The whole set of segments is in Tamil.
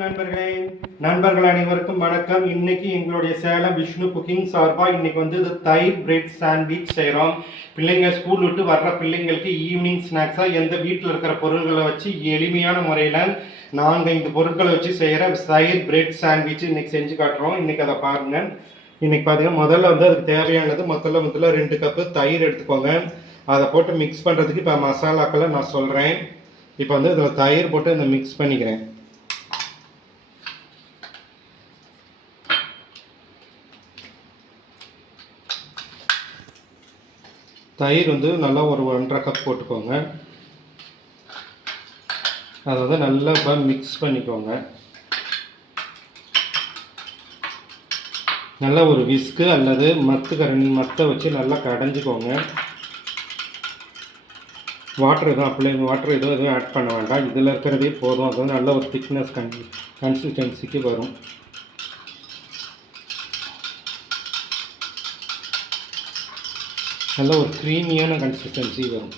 நண்பர்கள் அனைவருக்கும் வணக்கம். இன்னைக்கு எங்களுடைய சேலம் விஷ்ணு குக்கிங் சார்பாக இன்னைக்கு வந்து தயிர் பிரெட் சாண்ட்விச் செய்கிறோம். பிள்ளைங்க ஸ்கூல் விட்டு வர்ற பிள்ளைங்களுக்கு ஈவினிங் ஸ்நாக்ஸாக எந்த வீட்டில் இருக்கிற பொருட்களை வச்சு எளிமையான முறையில் 4-5 பொருட்களை வச்சு செய்கிற தயிர் பிரெட் சாண்ட்விச் இன்னைக்கு செஞ்சு காட்டுறோம். இன்னைக்கு அதை பாருங்கள். இன்னைக்கு பார்த்தீங்கன்னா முதல்ல வந்து அதுக்கு தேவையானது முதல்ல 2 கப்பு தயிர் எடுத்துக்கோங்க. அதை போட்டு மிக்ஸ் பண்ணுறதுக்கு இப்போ மசாலாக்களை நான் சொல்கிறேன். இப்போ வந்து இதில் தயிர் போட்டு இந்த மிக்ஸ் பண்ணிக்கிறேன். தயிர் வந்து நல்லா ஒரு 1.5 கப் போட்டுக்கோங்க. அதை வந்து நல்லா இப்போ மிக்ஸ் பண்ணிக்கோங்க. நல்லா ஒரு விஸ்கு அல்லது மத்தை வச்சு நல்லா கடைஞ்சிக்கோங்க. வாட்டர் எதுவும் ஆட் பண்ண வேண்டாம். இதில் இருக்கிறதே போதும். அது வந்து நல்ல ஒரு திக்னஸ் கன்சிஸ்டன்சிக்கு வரும். நல்ல ஒரு க்ரீமியான கன்சிஸ்டன்சி வரும்.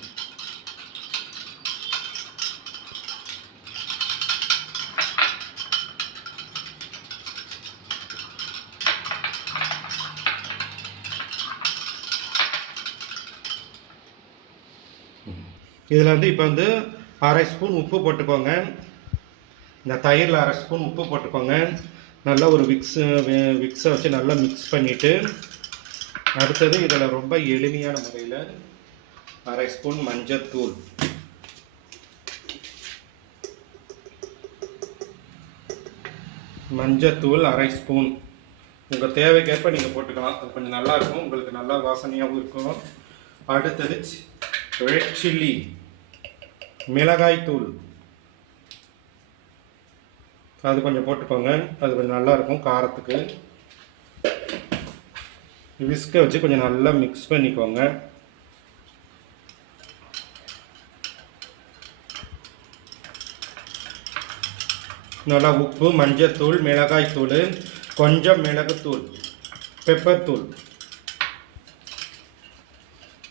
இதில் வந்து இப்போ வந்து 1/2 ஸ்பூன் உப்பு போட்டுக்கோங்க. இந்த தயிரில் 1/2 ஸ்பூன் உப்பு போட்டுக்கோங்க. நல்லா ஒரு விக்ஸை வச்சு நல்லா மிக்ஸ் பண்ணிவிட்டு அடுத்தது இதில் ரொம்ப எளிமையான முறையில் 1/2 ஸ்பூன் மஞ்சத்தூள், மஞ்சத்தூள் 1/2 ஸ்பூன் உங்கள் தேவைக்கேற்ப நீங்கள் போட்டுக்கலாம். அது கொஞ்சம் நல்லாயிருக்கும், உங்களுக்கு நல்லா வாசனையாகவும் இருக்கும். அடுத்தது ரெட் சில்லி மிளகாய் தூள், அது கொஞ்சம் போட்டுக்கோங்க. அது கொஞ்சம் நல்லாயிருக்கும் காரத்துக்கு. விஸ்கை வச்சு கொஞ்சம் நல்லா மிக்ஸ் பண்ணிக்கோங்க. நல்லா உப்பு, மஞ்சத்தூள், மிளகாய் தூள், கொஞ்சம் மிளகுத்தூள், பெப்பர் தூள்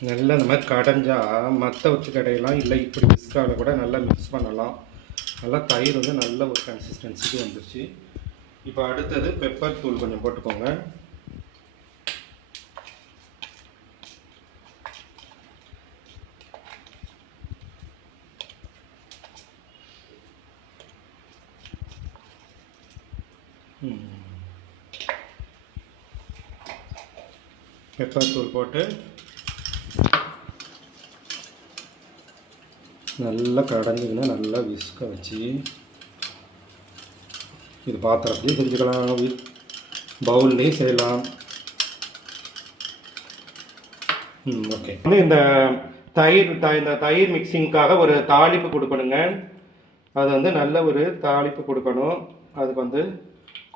நல்லா இந்த மாதிரி கடைஞ்சால் மற்ற வச்சு கடையெல்லாம், இல்லை இப்படி விஸ்காவில் கூட நல்லா மிக்ஸ் பண்ணலாம். நல்லா தயிர் வந்து நல்ல ஒரு கன்சிஸ்டன்சிக்கு வந்துருச்சு. இப்போ அடுத்தது பெப்பர் தூள் கொஞ்சம் போட்டுக்கோங்க. பெப்பர் தூள் போட்டு நல்லா கடைஞ்சிங்கன்னா நல்லா விஸ்க வச்சு இது பாத்திரத்துலேயும் செஞ்சுக்கலாம், பவுல்லையும் செய்யலாம். ஓகே. வந்து இந்த தயிர் மிக்சிங்காக ஒரு தாளிப்பு கொடுக்கணுங்க. அது வந்து நல்ல ஒரு தாளிப்பு கொடுக்கணும். அதுக்கு வந்து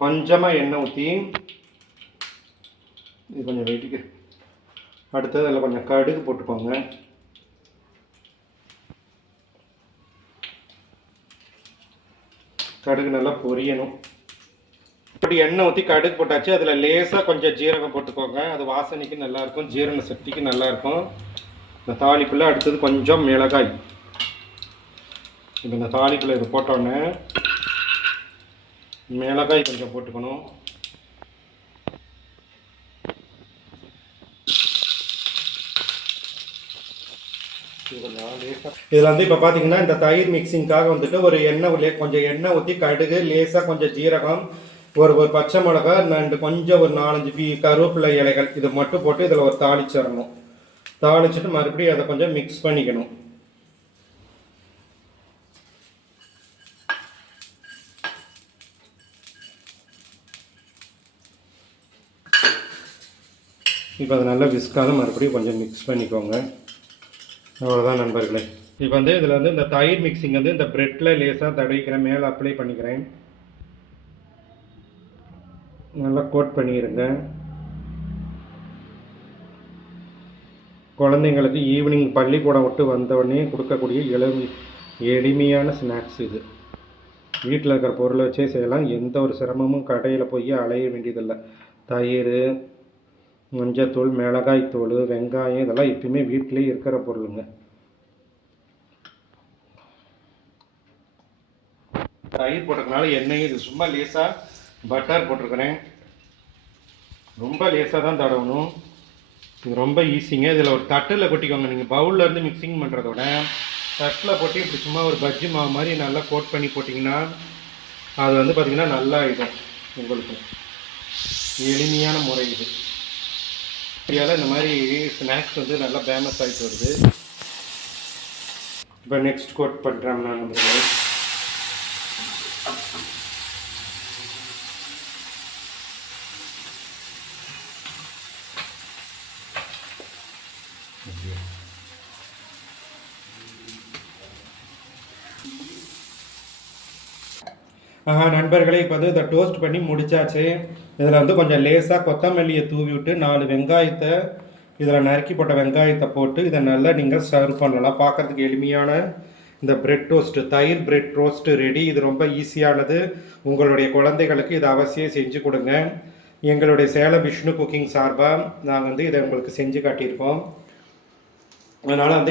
கொஞ்சமாக எண்ணெய் ஊற்றி இது கொஞ்சம் வெயிட்டுக்கு. அடுத்தது அதில் கொஞ்சம் கடுகு போட்டுக்கோங்க. கடுகு நல்லா பொரியணும். அப்படி எண்ணெய் ஊற்றி கடுகு போட்டாச்சு. அதில் லேசாக கொஞ்சம் ஜீரகம் போட்டுக்கோங்க. அது வாசனைக்கு நல்லாயிருக்கும், ஜீரண சக்திக்கு நல்லாயிருக்கும். இந்த தாளிப்பில் அடுத்தது கொஞ்சம் மிளகாய். இப்போ இந்த தாளிப்பில் இது போட்டோன்னே மிளகாய் கொஞ்சம் போட்டுக்கணும். இதில் வந்து இப்போ பார்த்தீங்கன்னா இந்த தயிர் மிக்சிங்காக வந்துட்டு ஒரு கொஞ்சம் எண்ணெய் ஊற்றி கடுகு, லேசாக கொஞ்சம் ஜீரகம், ஒரு பச்சை மிளகா, கொஞ்சம் ஒரு 4-5 கருவேப்பிலை இலைகள் இது மட்டும் போட்டு இதில் ஒரு தாளிச்சிடணும். தாளிச்சுட்டு மறுபடியும் அதை கொஞ்சம் மிக்ஸ் பண்ணிக்கணும். இப்போ அதை நல்லா விஸ்காக மறுபடியும் கொஞ்சம் மிக்ஸ் பண்ணிக்கோங்க. அவ்வளோதான் நண்பர்களே. இப்போ வந்து இதில் வந்து இந்த தயிர் மிக்சிங் வந்து இந்த ப்ரெட்டில் லேசாக தடவிக்கிறேன், மேலே அப்ளை பண்ணிக்கிறேன். நல்லா கோட் பண்ணிடுங்க. குழந்தைங்களுக்கு ஈவினிங் பள்ளிக்கூடம் விட்டு வந்தவுடனே கொடுக்கக்கூடிய எளிமையான ஸ்நாக்ஸ் இது. வீட்டில் இருக்கிற பொருளை வச்சே செய்யலாம். எந்த ஒரு சிரமமும் கடையில் போய் அலைய வேண்டியதில்லை. தயிர், மஞ்சத்தூள், மிளகாய் தூள், வெங்காயம் இதெல்லாம் எப்பயுமே வீட்டிலே இருக்கிற பொருளுங்க. தயிர் போட்டிருக்கனால எண்ணெய் இது சும்மா லேசாக பட்டர் போட்டிருக்கிறேன். ரொம்ப லேசாக தான் தடவணும். இது ரொம்ப ஈஸிங்க. இதில் ஒரு தட்டில் கொட்டிக்கோங்க. நீங்கள் பவுலில் இருந்து மிக்சிங் பண்ணுறதோட தட்டில் போட்டு இப்படி சும்மா ஒரு பஜ்ஜி மாவு மாதிரி நல்லா கோட் பண்ணி போட்டிங்கன்னா அது வந்து பார்த்திங்கன்னா நல்லா ஆகிடும். உங்களுக்கு எளிமையான முறை இது. இந்தியாவில் இந்த மாதிரி ஸ்நாக்ஸ் வந்து நல்லா ஃபேமஸ் ஆகிட்டு வருது. இப்போ நெக்ஸ்ட் கோட் பண்ணுறேன் நான் நம்புகிறேன். நண்பர்களே, இப்போ வந்து இதை டோஸ்ட் பண்ணி முடிச்சாச்சு. இதில் வந்து கொஞ்சம் லேசாக கொத்தமல்லியை தூவி விட்டு 4 வெங்காயத்தை இதில் நறுக்கி போட்ட வெங்காயத்தை போட்டு இதை நல்லா நீங்கள் சர்வ் பண்ணலாம். பார்க்குறதுக்கு எளிமையான இந்த பிரெட் டோஸ்ட்டு, தயிர் பிரெட் ரோஸ்ட்டு ரெடி. இது ரொம்ப ஈஸியானது. உங்களுடைய குழந்தைகளுக்கு இதை அவசியம் செஞ்சு கொடுங்க. எங்களுடைய சேலம் விஷ்ணு குக்கிங் சார்பாக நாங்கள் வந்து இதை உங்களுக்கு செஞ்சு காட்டியிருக்கோம். அதனால் வந்து